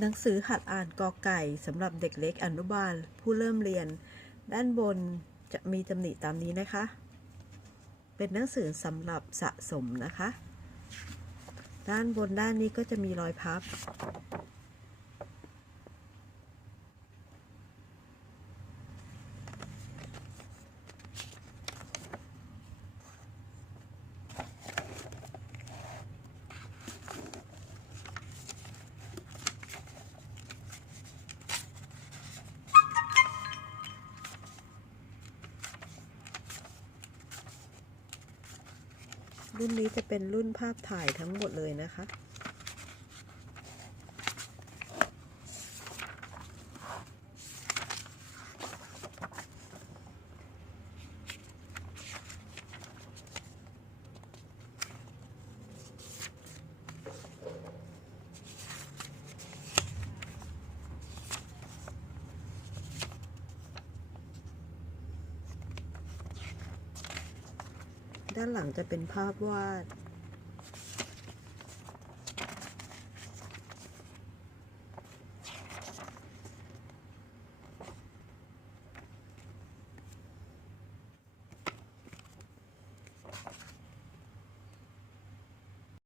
หนังสือหัดอ่านกอไก่สำหรับเด็กเล็กอนุบาลผู้เริ่มเรียน ด้านบนจะมีตำหนิตามนี้นะคะ เป็นหนังสือสำหรับสะสมนะคะ ด้านบนด้านนี้ก็จะมีรอยพับ รุ่นนี้จะเป็นรุ่นภาพถ่ายทั้งหมดเลยนะคะ ด้านหลังจะเป็นภาพวาด